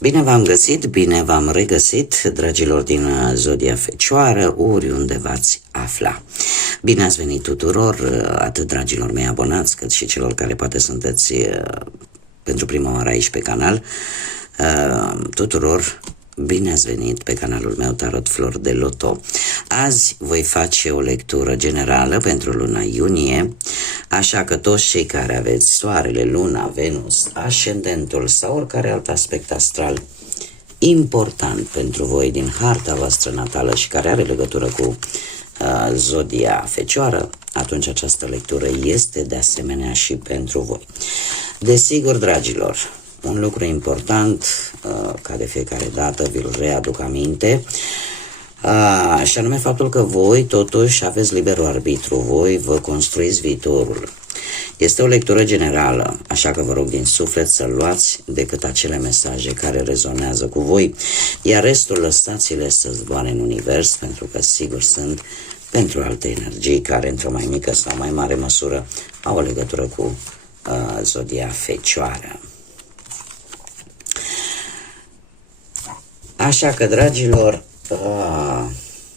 Bine v-am găsit, bine v-am regăsit, dragilor din Zodia Fecioară, oriunde v-ați afla. Bine ați venit tuturor, atât dragilor mei abonați, cât și celor care poate sunteți pentru prima oară aici pe canal. Tuturor, bine ați venit pe canalul meu Tarot Flori de Loto. Azi voi face o lectură generală pentru luna iunie, așa că toți cei care aveți Soarele, Luna, Venus, Ascendentul sau oricare alt aspect astral important pentru voi din harta voastră natală și care are legătură cu Zodia Fecioară, atunci această lectură este de asemenea și pentru voi. Desigur, dragilor, un lucru important, ca de fiecare dată vi-l readuc aminte, și anume faptul că voi totuși aveți liberul arbitru, voi vă construiți viitorul. Este o lectură generală, așa că vă rog din suflet să luați decât acele mesaje care rezonează cu voi, iar restul lăsați-le să zboare în univers, pentru că sigur sunt pentru alte energii care într-o mai mică sau mai mare măsură au o legătură cu Zodia Fecioară. Așa că, dragilor,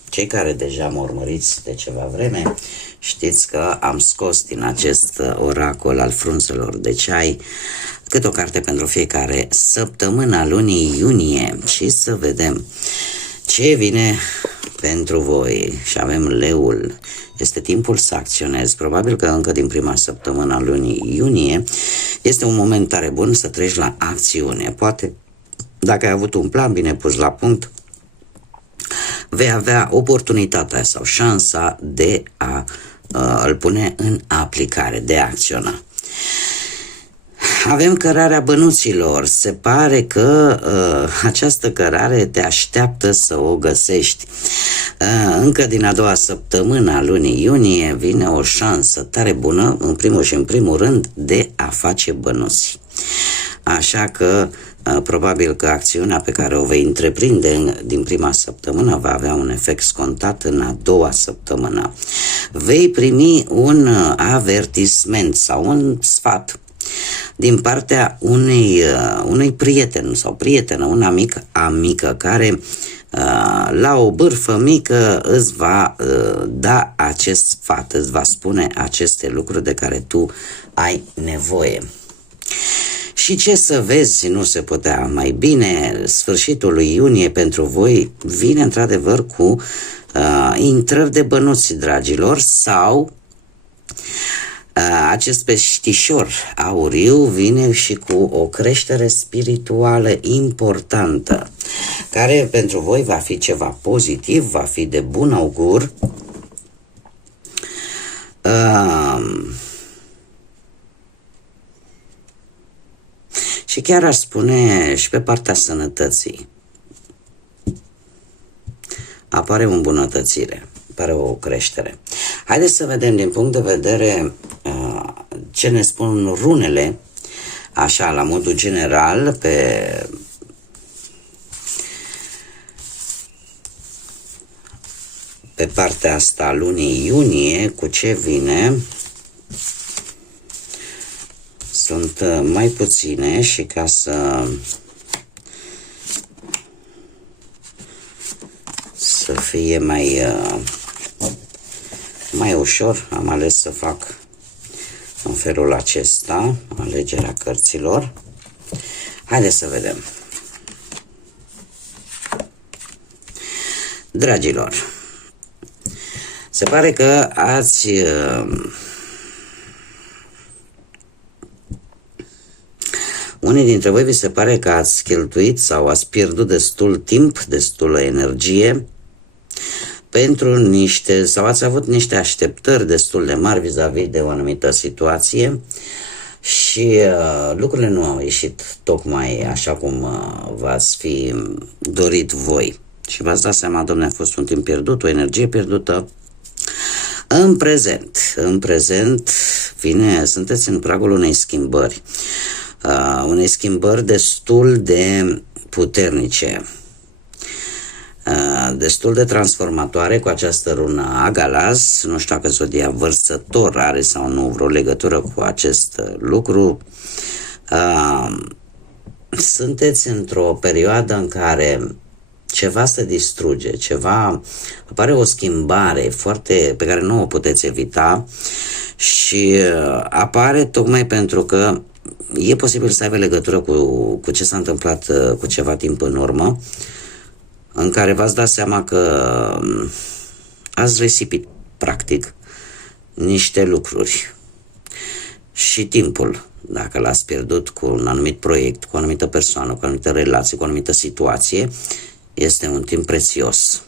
cei care deja mă urmăriți de ceva vreme, știți că am scos din acest oracol al frunzelor de ceai câte o carte pentru fiecare săptămână a lunii iunie și să vedem ce vine pentru voi. Și avem leul. Este timpul să acționezi. Probabil că încă din prima săptămână a lunii iunie este un moment tare bun să treci la acțiune. Poate, dacă ai avut un plan bine pus la punct, vei avea oportunitatea sau șansa de a îl pune în aplicare, de a acționa. Avem cărarea bănuților. Se pare că această cărare te așteaptă să o găsești. Încă din a doua săptămână a lunii iunie vine o șansă tare bună, în primul și în primul rând, de a face bănuți. Așa că probabil că acțiunea pe care o vei întreprinde din prima săptămână va avea un efect scontat în a doua săptămână. Vei primi un avertisment sau un sfat din partea unui prieten sau prietenă, un amică care la o bârfă mică îți va da acest sfat, îți va spune aceste lucruri de care tu ai nevoie. Și ce să vezi, nu se putea mai bine, sfârșitul lui iunie pentru voi vine într-adevăr cu intrări de bănuți, dragilor, sau acest peștișor auriu vine și cu o creștere spirituală importantă, care pentru voi va fi ceva pozitiv, va fi de bun augur. Și chiar aș spune și pe partea sănătății apare o îmbunătățire, apare o creștere. Haideți să vedem din punct de vedere ce ne spun runele, așa la modul general, pe partea asta a lunii iunie, cu ce vine. Sunt mai puține și ca să fie mai ușor, am ales să fac în felul acesta alegerea cărților. Haideți să vedem. Dragilor, se pare că unii dintre voi vi se pare că ați cheltuit sau ați pierdut destul timp, destulă energie pentru sau ați avut niște așteptări destul de mari vis-a-vis de o anumită situație și lucrurile nu au ieșit tocmai așa cum v-ați fi dorit voi. Și v-ați dat seama, dom'le, a fost un timp pierdut, o energie pierdută. În prezent sunteți în pragul unei schimbări. Unei schimbări destul de puternice, destul de transformatoare cu această rună Agalas. Nu știu dacă Zodia Vărsător are sau nu vreo legătură cu acest lucru. sunteți într-o perioadă în care ceva se distruge, ceva, apare o schimbare foarte pe care nu o puteți evita și apare tocmai pentru că e posibil să aibă legătură cu ce s-a întâmplat cu ceva timp în urmă, în care v-ați dat seama că ați risipit, practic, niște lucruri și timpul, dacă l-ați pierdut cu un anumit proiect, cu o anumită persoană, cu o anumită relație, cu o anumită situație, este un timp prețios.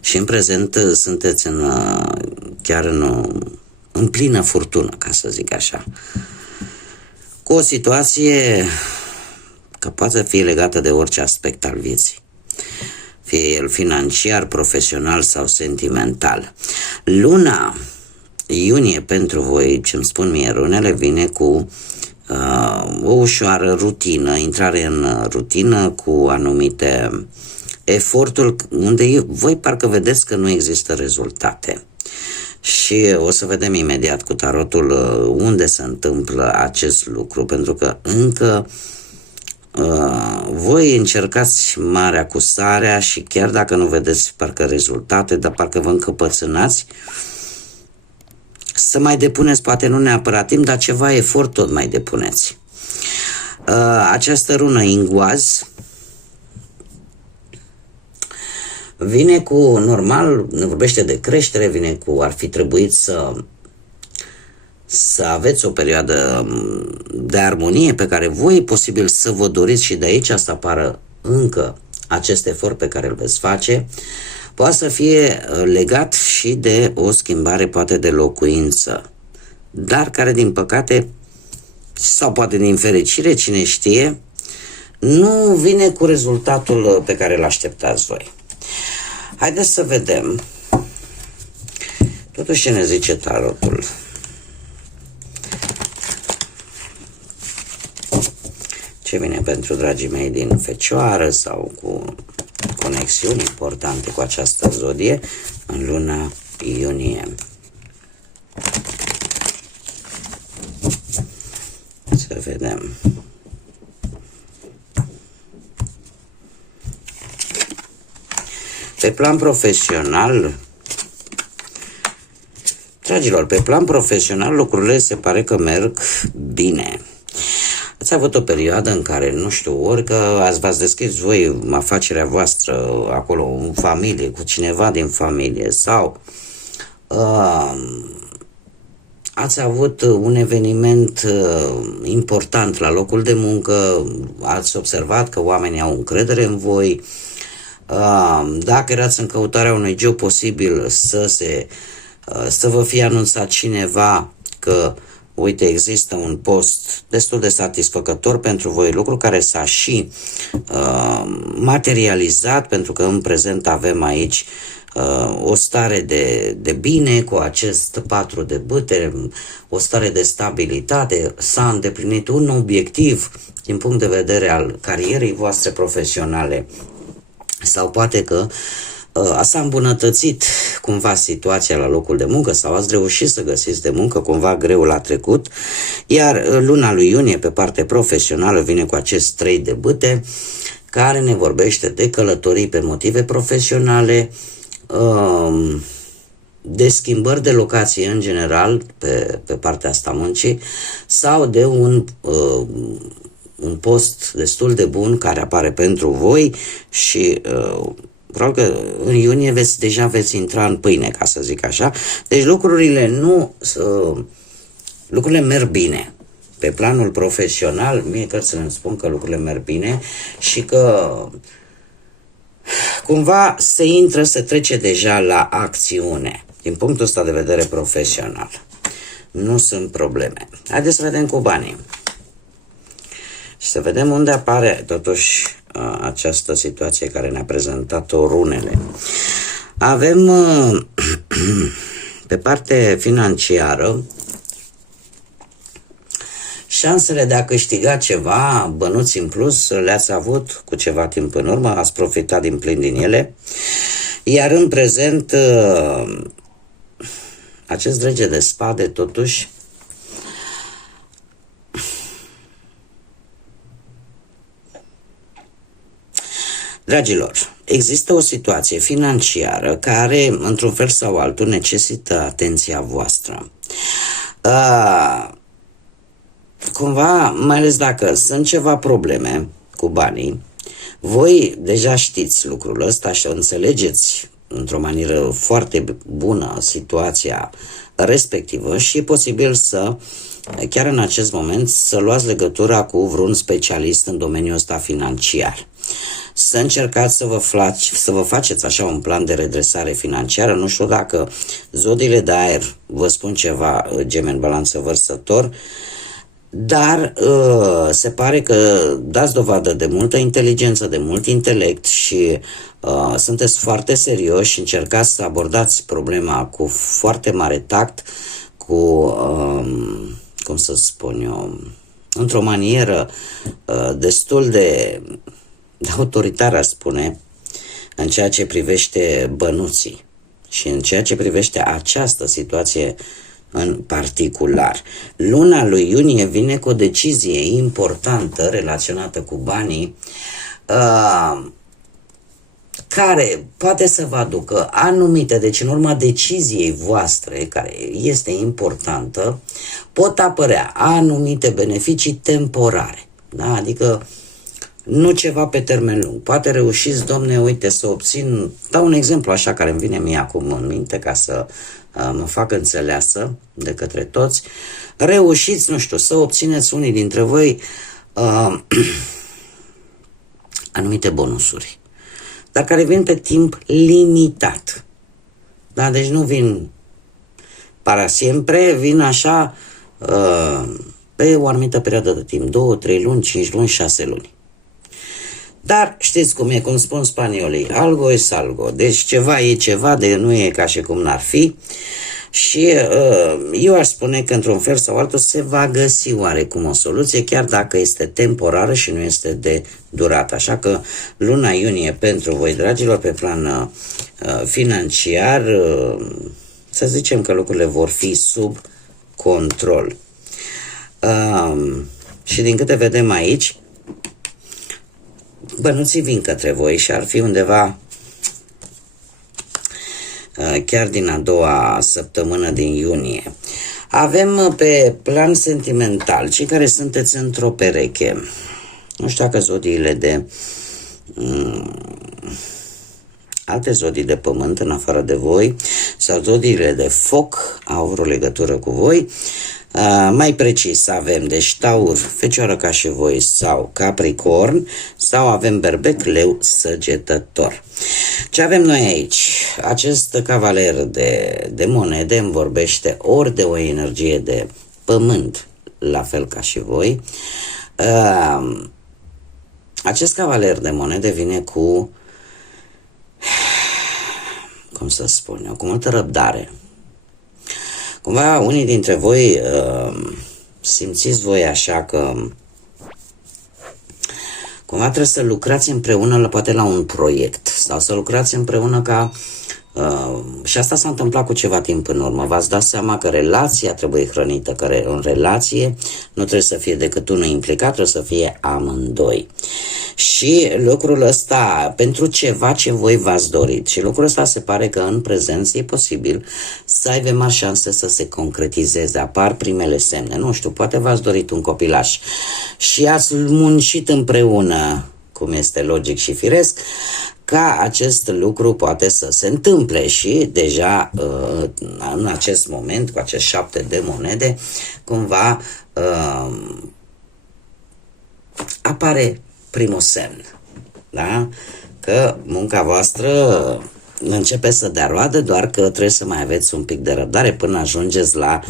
Și în prezent sunteți chiar în plină furtună, ca să zic așa, cu o situație că poate fi legată de orice aspect al vieții, fie el financiar, profesional sau sentimental. Luna iunie pentru voi, ce-mi spun mie runele, vine cu o ușoară rutină, intrare în rutină cu anumite eforturi unde voi parcă vedeți că nu există rezultate. Și o să vedem imediat cu tarotul unde se întâmplă acest lucru, pentru că încă voi încercați marea cu sarea și chiar dacă nu vedeți parcă rezultate, dar parcă vă încăpățânați, să mai depuneți, poate nu neapărat timp, dar ceva efort tot mai depuneți. Această rună Inguaz vine cu, normal, ne vorbește de creștere, vine cu, ar fi trebuit să aveți o perioadă de armonie pe care voi e posibil să vă doriți și de aici să apară încă acest efort pe care îl veți face. Poate să fie legat și de o schimbare poate de locuință, dar care din păcate, sau poate din fericire, cine știe, nu vine cu rezultatul pe care îl așteptați voi. Haideți să vedem totuși ce ne zice tarotul. Ce vine pentru dragii mei din Fecioară sau cu conexiuni importante cu această zodie în luna iunie. Să vedem. Pe plan profesional, dragilor, pe plan profesional lucrurile se pare că merg bine. Ați avut o perioadă în care, nu știu, ori că v-ați deschis voi afacerea voastră acolo, în familie, cu cineva din familie, sau ați avut un eveniment important la locul de muncă, ați observat că oamenii au încredere în voi, dacă erați în căutarea unui job posibil să vă fie anunțat cineva că uite, există un post destul de satisfăcător pentru voi, lucru care s-a și materializat, pentru că în prezent avem aici o stare de bine cu acest 4 de bâte, o stare de stabilitate, s-a îndeplinit un obiectiv din punct de vedere al carierei voastre profesionale, sau poate că s-a îmbunătățit cumva situația la locul de muncă sau ați reușit să găsiți de muncă, cumva greu la trecut, iar luna lui iunie pe parte profesională vine cu acest 3 de bâte care ne vorbește de călătorii pe motive profesionale, de schimbări de locație în general pe partea asta muncii sau de un post destul de bun care apare pentru voi și probabil că în iunie deja veți intra în pâine, ca să zic așa. Deci lucrurile merg bine. Pe planul profesional, mie cărțile îmi spun că lucrurile merg bine și că cumva se trece deja la acțiune. Din punctul ăsta de vedere profesional. Nu sunt probleme. Haideți să vedem cu banii. Și să vedem unde apare totuși această situație care ne-a prezentat-o runele. Avem pe parte financiară șansele de a câștiga ceva, bănuți în plus, le-ați avut cu ceva timp în urmă, ați profitat din plin din ele, iar în prezent acest rege de spade totuși Dragilor, există o situație financiară care, într-un fel sau altul, necesită atenția voastră. Cumva, mai ales dacă sunt ceva probleme cu banii, voi deja știți lucrul ăsta și înțelegeți într-o manieră foarte bună situația respectivă și e posibil să, chiar în acest moment, să luați legătura cu vreun specialist în domeniul ăsta financiar. Să încercați să vă faceți așa un plan de redresare financiară. Nu știu dacă zodiile de aer vă spun ceva, Gemeni, Balanță, Vărsător, dar se pare că dați dovadă de multă inteligență, de mult intelect și sunteți foarte serioși și încercați să abordați problema cu foarte mare tact, cu, cum să spun eu, într-o manieră destul de autoritară, aș spune, în ceea ce privește bănuții și în ceea ce privește această situație în particular. Luna lui iunie vine cu o decizie importantă relaționată cu banii, care poate să vă aducă anumite, deci în urma deciziei voastre, care este importantă, pot apărea anumite beneficii temporare. Da? Adică nu ceva pe termen lung. Poate reușiți, domne, uite, să obțin, dau un exemplu așa care îmi vine mie acum în minte ca să mă fac înțeleasă de către toți. Reușiți, nu știu, să obțineți unii dintre voi anumite bonusuri, dar care vin pe timp limitat. Da? Deci nu vin para siempre, vin așa pe o anumită perioadă de timp, 2, 3 luni, 5 luni, 6 luni. Dar știți cum e, cum spun spaniolii, algo es algo, deci ceva e ceva, de nu e ca și cum n-ar fi. Și eu aș spune că într-un fel sau altul se va găsi oarecum o soluție, chiar dacă este temporară și nu este de durată. Așa că luna iunie pentru voi, dragilor, pe plan financiar, să zicem că lucrurile vor fi sub control. Și din câte vedem aici, bănuții vin către voi și ar fi undeva chiar din a doua săptămână din iunie. Avem pe plan sentimental, cei care sunteți într-o pereche, nu știu dacă zodiile de alte zodii de pământ în afară de voi sau zodiile de foc au vreo legătură cu voi. Mai precis avem deci Taur, Fecioară ca și voi sau Capricorn, sau avem Berbec, Leu, Săgetător. Ce avem noi aici? Acest cavaler de monede îmi vorbește ori de o energie de pământ, la fel ca și voi. Acest cavaler de monede vine cu, cum să spun eu, cu multă răbdare. Cumva unii dintre voi simțiți voi așa că cumva trebuie să lucrați împreună poate la un proiect sau să lucrați împreună ca și asta s-a întâmplat cu ceva timp în urmă. V-ați dat seama că relația trebuie hrănită, că în relație nu trebuie să fie decât unul implicat, trebuie să fie amândoi. Și lucrul ăsta pentru ceva ce voi v-ați dorit. Și lucrul ăsta se pare că în prezent e posibil să aibă mari șanse să se concretizeze. Apar primele semne. Nu știu, poate v-ați dorit un copilaș și ați muncit împreună, cum este logic și firesc, ca acest lucru poate să se întâmple și deja în acest moment, cu acest 7 de monede, cumva apare primul semn, da? Că munca voastră începe să dea roadă, doar că trebuie să mai aveți un pic de răbdare până ajungeți la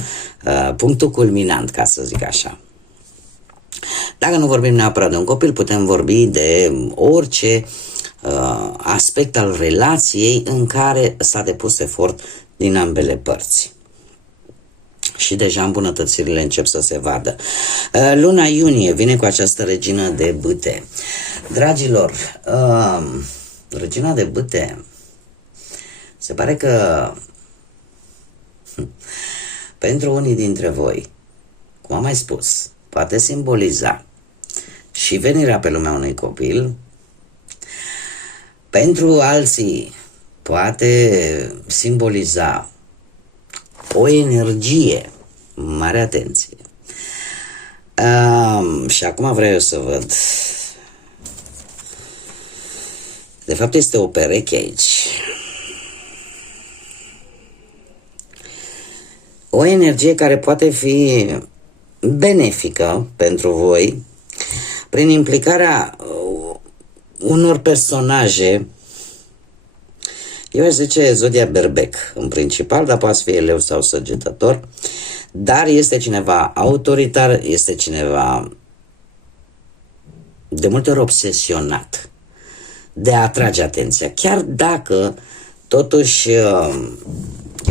punctul culminant, ca să zic așa. Dacă nu vorbim neapărat de un copil, putem vorbi de orice aspect al relației în care s-a depus efort din ambele părți. Și deja îmbunătățirile încep să se vadă. Luna iunie vine cu această regină de bâte. Dragilor, regina de bâte se pare că pentru unii dintre voi, cum am mai spus, poate simboliza și venirea pe lumea unui copil, Pentru alții poate simboliza o energie, mare atenție. Și acum vreau eu să văd. De fapt este o pereche aici. O energie care poate fi benefică pentru voi prin implicarea unor personaje. Eu aș zice zodia berbec în principal, dar poate fi eleu sau săgetător, dar este cineva autoritar, este cineva de multe ori obsesionat de a atrage atenția, chiar dacă totuși e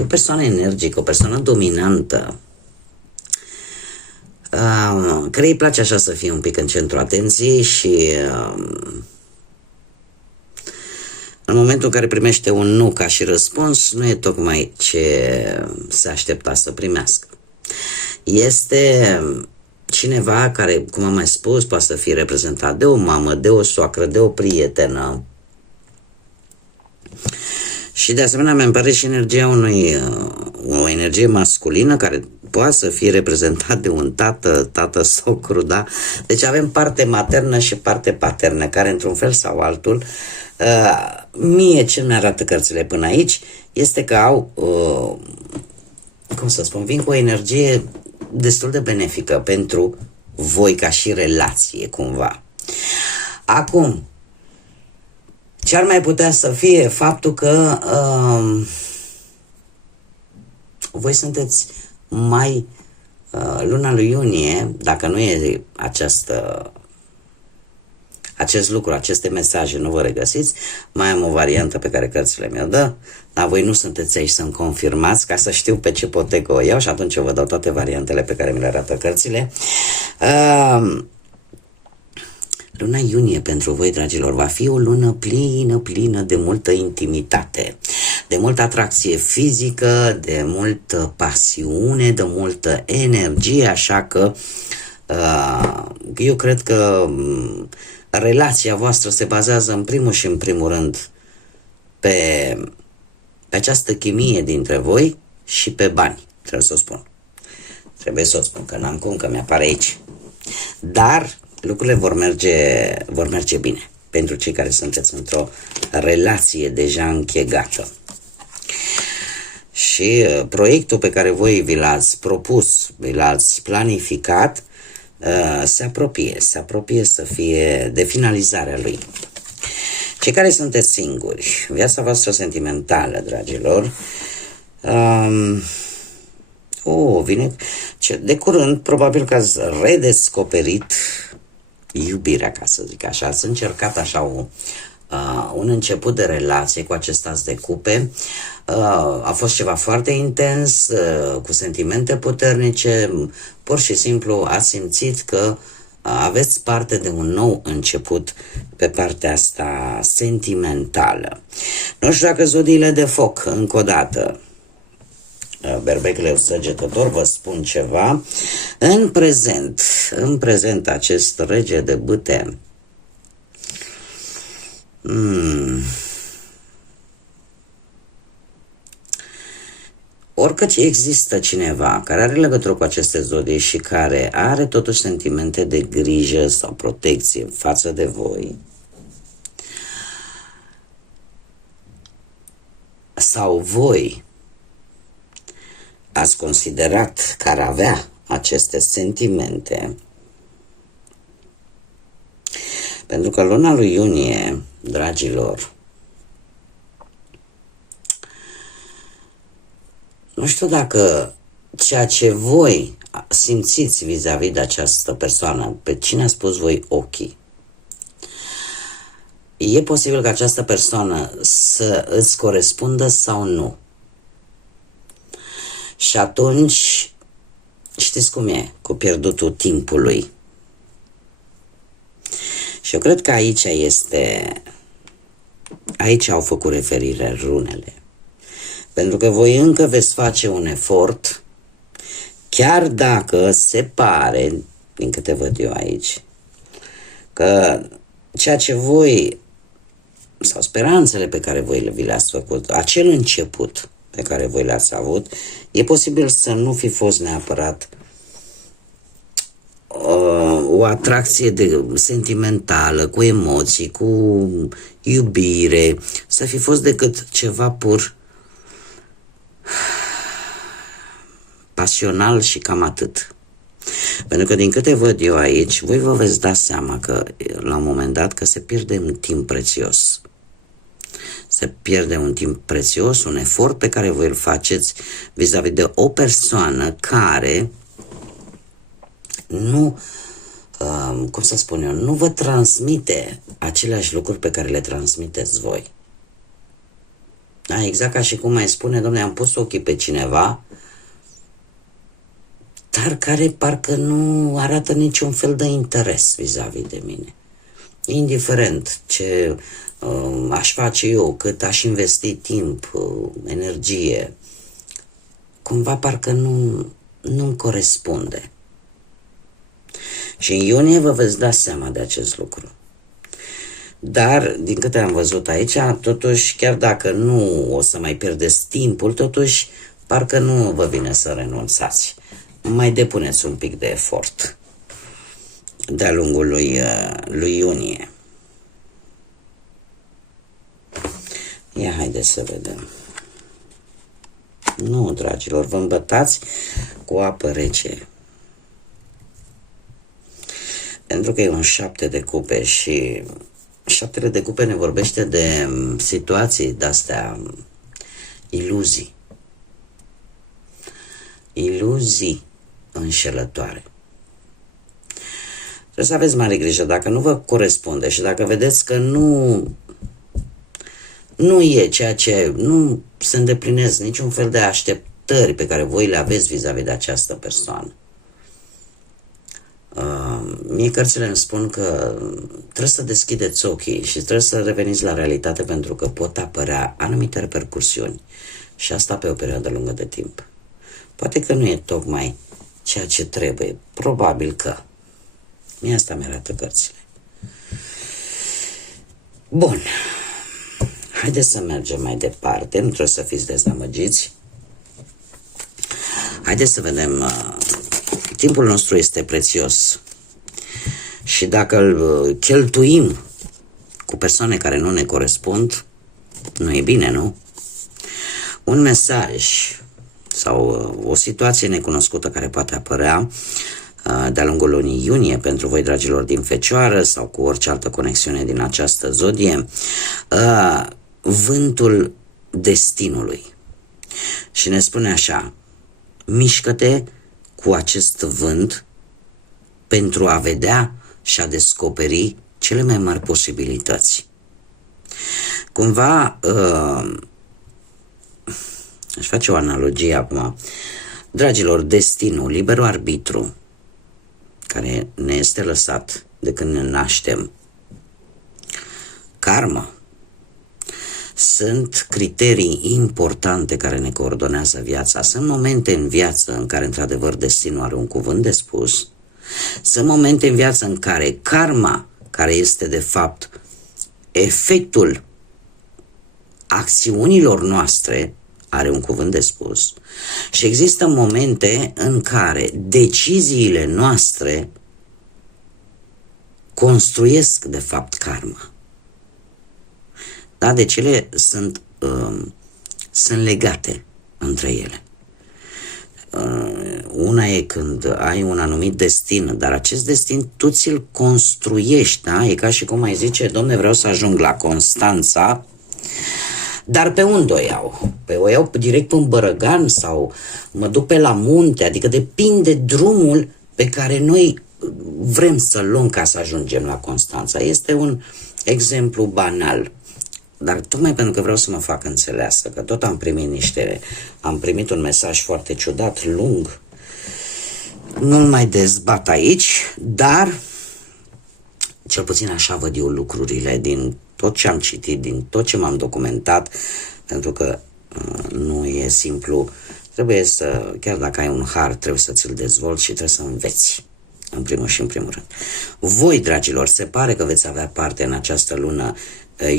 o persoană energică, o persoană dominantă, care îi place așa să fie un pic în centru atenției și în momentul în care primește un nu ca și răspuns, nu e tocmai ce se aștepta să primească. Este cineva care, cum am mai spus, poate să fie reprezentat de o mamă, de o soacră, de o prietenă. Și de asemenea mi-mi pare și energia o energie masculină care poate să fie reprezentat de un tată socru, da? Deci avem parte maternă și parte paternă, care într-un fel sau altul, mie ce mi arată cărțile până aici, este că au, cum să spun, vin cu o energie destul de benefică pentru voi ca și relație, cumva. Acum, ce ar mai putea să fie faptul că voi sunteți mai luna lui iunie, dacă nu e acest lucru, aceste mesaje nu vă regăsiți, mai am o variantă pe care cărțile mi-o dă, dar voi nu sunteți aici să-mi confirmați ca să știu pe ce potecă o iau și atunci eu vă dau toate variantele pe care mi le arată cărțile. Luna iunie pentru voi, dragilor, va fi o lună plină de multă intimitate, de multă atracție fizică, de multă pasiune, de multă energie, așa că eu cred că relația voastră se bazează în primul și în primul rând pe această chimie dintre voi și pe bani, trebuie să o spun. Trebuie să o spun, că n-am cum, că mi-apare aici. Dar lucrurile vor merge bine pentru cei care sunteți într-o relație deja închegată. Și proiectul pe care voi vi l-ați propus, vi l-ați planificat, se apropie să fie de finalizarea lui. Cei care sunteți singuri, viața voastră sentimentală, dragilor, vine de curând, probabil că ați redescoperit iubirea, ca să zic așa. Ați încercat așa un început de relație cu acest as de cupe. A fost ceva foarte intens, cu sentimente puternice. Pur și simplu ați simțit că aveți parte de un nou început pe partea asta sentimentală. Nu știu dacă zodiile de foc, încă o dată, berbecele săgetător, vă spun ceva. În prezent acest rege de bâte oricât există cineva care are legătură cu aceste zodii și care are totuși sentimente de grijă sau protecție față de voi, sau voi ați considerat că ar avea aceste sentimente, pentru că luna lui iunie, dragilor, nu știu dacă ceea ce voi simțiți vis-a-vis de această persoană, pe cine a spus voi ochii, e posibil ca această persoană să îți corespundă sau nu. Și atunci, știți cum e cu pierdutul timpului. Și eu cred că aici au făcut referire runele. Pentru că voi încă veți face un efort, chiar dacă se pare, din câte văd eu aici, că ceea ce voi sau speranțele pe care voi vi le-ați făcut, acel început pe care voi le-ați avut, e posibil să nu fi fost neapărat o atracție sentimentală, cu emoții, cu iubire, să fi fost decât ceva pur pasional și cam atât. Pentru că din câte văd eu aici, voi vă veți da seama că la un moment dat că se pierde un timp prețios. Se pierde un timp prețios, un efort pe care voi îl faceți vis-a-vis de o persoană care nu, cum să spun eu, nu vă transmite aceleași lucruri pe care le transmiteți voi. Da, exact ca și cum mai spune, dom'le, am pus ochii pe cineva, dar care parcă nu arată niciun fel de interes vis-a-vis de mine. Indiferent ce aș face eu, cât aș investi timp, energie, cumva parcă nu-mi corespunde. Și în iunie vă veți da seama de acest lucru. Dar, din câte am văzut aici, totuși, chiar dacă nu o să mai pierdeți timpul, totuși, parcă nu vă vine să renunțați. Mai depuneți un pic de efort de-a lungul lui iunie. Ia, haideți să vedem. Nu, dragilor, vă îmbătați cu apă rece. Pentru că e un 7 de cupe și 7 de cupe ne vorbește de situații de-astea, iluzii. Iluzii înșelătoare. Trebuie să aveți mare grijă. Dacă nu vă corespunde și dacă vedeți că nu e ceea ce, nu se îndeplinesc niciun fel de așteptări pe care voi le aveți vis-a-vis de această persoană, mie cărțile îmi spun că trebuie să deschideți ochii și trebuie să reveniți la realitate, pentru că pot apărea anumite repercursiuni și asta pe o perioadă lungă de timp. Poate că nu e tocmai ceea ce trebuie, probabil că. Mie asta mi arată cărțile. Bun, haideți să mergem mai departe, nu trebuie să fiți dezamăgiți. Haideți să vedem, timpul nostru este prețios și dacă îl cheltuim cu persoane care nu ne corespund, nu e bine, nu? Un mesaj sau o situație necunoscută care poate apărea de-a lungul lunii iunie pentru voi, dragilor din Fecioară, sau cu orice altă conexiune din această zodie, vântul destinului. Și ne spune așa: mișcă-te cu acest vânt pentru a vedea și a descoperi cele mai mari posibilități. Cumva, aș face o analogie acum. Dragilor, destinul, liberul arbitru, care ne este lăsat de când ne naștem, karma, sunt criterii importante care ne coordonează viața. Sunt momente în viață în care, într-adevăr, destinul are un cuvânt de spus. Sunt momente în viață în care karma, care este, de fapt, efectul acțiunilor noastre, are un cuvânt de spus. Și există momente în care deciziile noastre construiesc, de fapt, karma. Da? Deci ele sunt legate între ele. Una e când ai un anumit destin, dar acest destin tu ți-l construiești, da? E ca și cum ai zice: domne, vreau să ajung la Constanța, dar pe unde o iau? Păi o iau direct pe Bărăgan sau mă duc pe la munte? Adică depinde drumul pe care noi vrem să-l luăm ca să ajungem la Constanța. Este un exemplu banal, dar tocmai pentru că vreau să mă fac înțeleasă, că tot am primit un mesaj foarte ciudat, lung, nu-l mai dezbat aici, dar cel puțin așa văd eu lucrurile din tot ce am citit, din tot ce m-am documentat, pentru că nu e simplu. Trebuie să, chiar dacă ai un har, trebuie să ți-l dezvolți și trebuie să înveți. în primul și în primul rând. Voi, dragilor, se pare că veți avea parte în această lună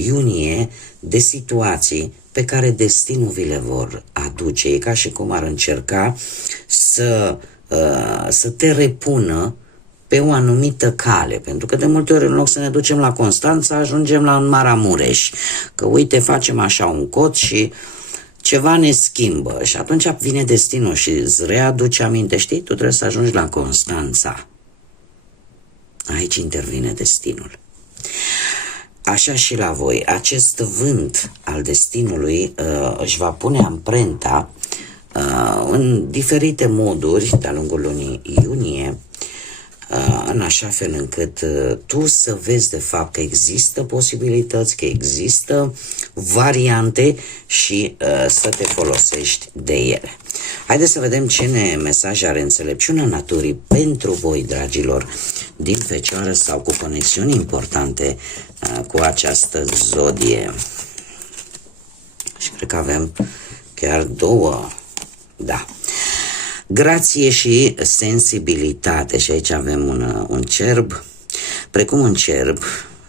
iunie de situații pe care destinul vi le vor aduce. E ca și cum ar încerca să te repună pe o anumită cale, pentru că de multe ori în loc să ne ducem la Constanța, ajungem la Maramureș, că uite, facem așa un cod și ceva ne schimbă și atunci vine destinul și îți readuce aminte, știi, tu trebuie să ajungi la Constanța. Aici intervine destinul. Așa și la voi, acest vânt al destinului își va pune amprenta în diferite moduri de-a lungul lunii iunie, în așa fel încât tu să vezi de fapt că există posibilități, că există variante și să te folosești de ele. Haideți să vedem ce mesaj are înțelepciunea naturii pentru voi, dragilor, din Fecioară sau cu conexiuni importante cu această zodie. Și cred că avem chiar două. Da. Grație și sensibilitate. Și aici avem un cerb, precum un cerb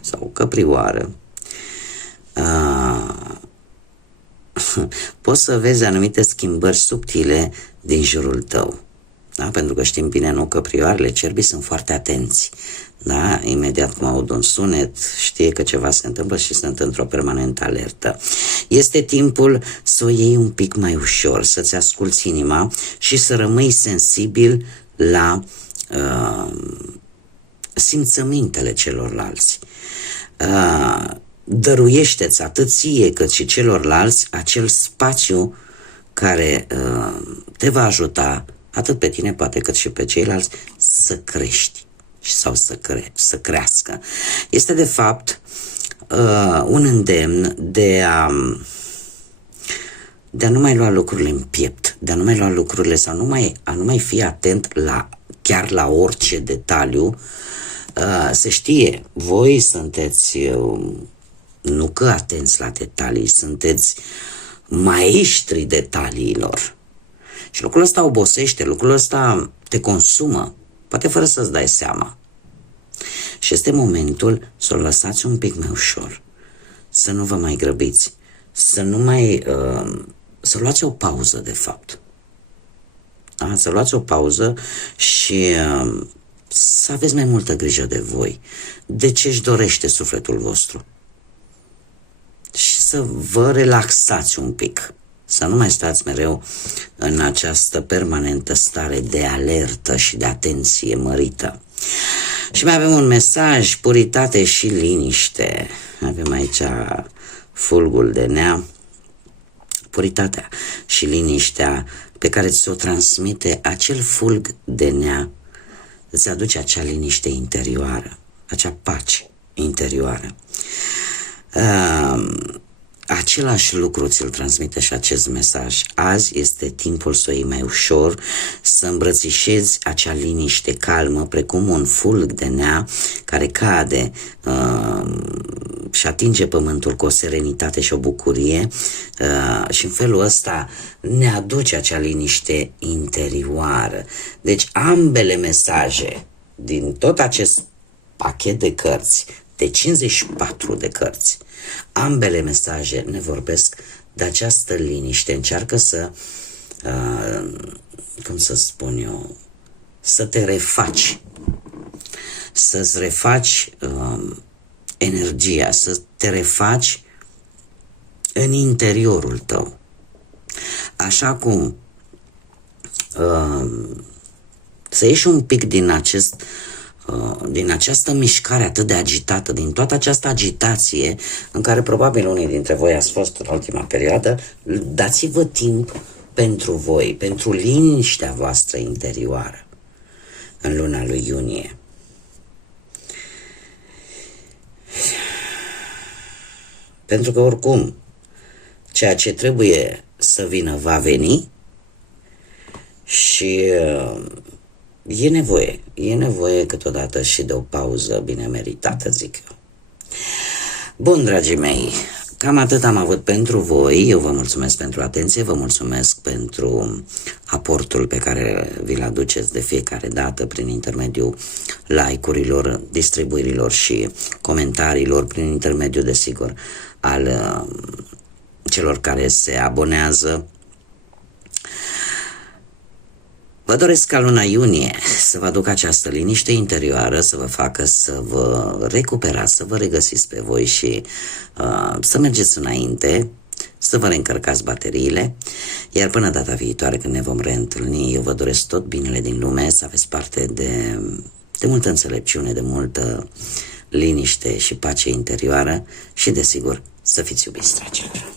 sau o căprioară. Poți să vezi anumite schimbări subtile din jurul tău. Da? Pentru că știm bine, nu, căprioarele, cerbii sunt foarte atenți. Da? Imediat cum aud un sunet, știe că ceva se întâmplă și sunt într-o permanentă alertă. Este timpul să o iei un pic mai ușor, să-ți asculți inima și să rămâi sensibil la simțămintele celorlalți. Dăruiește-ți atât ție cât și celorlalți acel spațiu care te va ajuta atât pe tine poate cât și pe ceilalți să crești sau să crească. Este de fapt un îndemn de a nu mai lua lucrurile în piept, de a nu mai lua lucrurile sau a nu mai fi atent chiar la orice detaliu. Se știe, voi sunteți nu că atenți la detalii, sunteți maestrii detaliilor. Și lucrul ăsta obosește, lucrul ăsta te consumă, poate fără să-ți dai seama. Și este momentul să o lăsați un pic mai ușor, să nu vă mai grăbiți, să luați o pauză, de fapt. Da? Să luați o pauză și să aveți mai multă grijă de voi, de ce își dorește sufletul vostru. Și să vă relaxați un pic, să nu mai stați mereu în această permanentă stare de alertă și de atenție mărită. Și mai avem un mesaj, puritate și liniște. Avem aici fulgul de nea, puritatea și liniștea pe care ți-o transmite acel fulg de nea, îți aduce acea liniște interioară, acea pace interioară. Același lucru ți-l transmite și acest mesaj. Azi este timpul să o iei mai ușor, să îmbrățișezi acea liniște calmă, precum un fulg de nea care cade și atinge pământul cu o serenitate și o bucurie și în felul ăsta ne aduce acea liniște interioară. Deci ambele mesaje din tot acest pachet de cărți, de 54 de cărți, ambele mesaje ne vorbesc de această liniște. Încearcă să, cum să spun eu, să te refaci, să-ți refaci energia, să te refaci în interiorul tău. Așa cum să ieși un pic din această mișcare atât de agitată, din toată această agitație în care probabil unii dintre voi ați fost în ultima perioadă. Dați-vă timp pentru voi, pentru liniștea voastră interioară în luna lui iunie. Pentru că oricum ceea ce trebuie să vină va veni și e nevoie câteodată și de o pauză bine meritată, zic eu. Bun, dragii mei, Cam atât am avut pentru voi. Eu vă mulțumesc pentru atenție, vă mulțumesc pentru aportul pe care vi-l aduceți de fiecare dată prin intermediul like-urilor, distribuirilor și comentariilor, prin intermediul, desigur, al celor care se abonează. Vă doresc ca luna iunie să vă aducă această liniște interioară, să vă facă să vă recuperați, să vă regăsiți pe voi și să mergeți înainte, să vă reîncărcați bateriile, iar până data viitoare când ne vom reîntâlni, eu vă doresc tot binele din lume, să aveți parte de multă înțelepciune, de multă liniște și pace interioară și, desigur, să fiți iubiți, dragilor.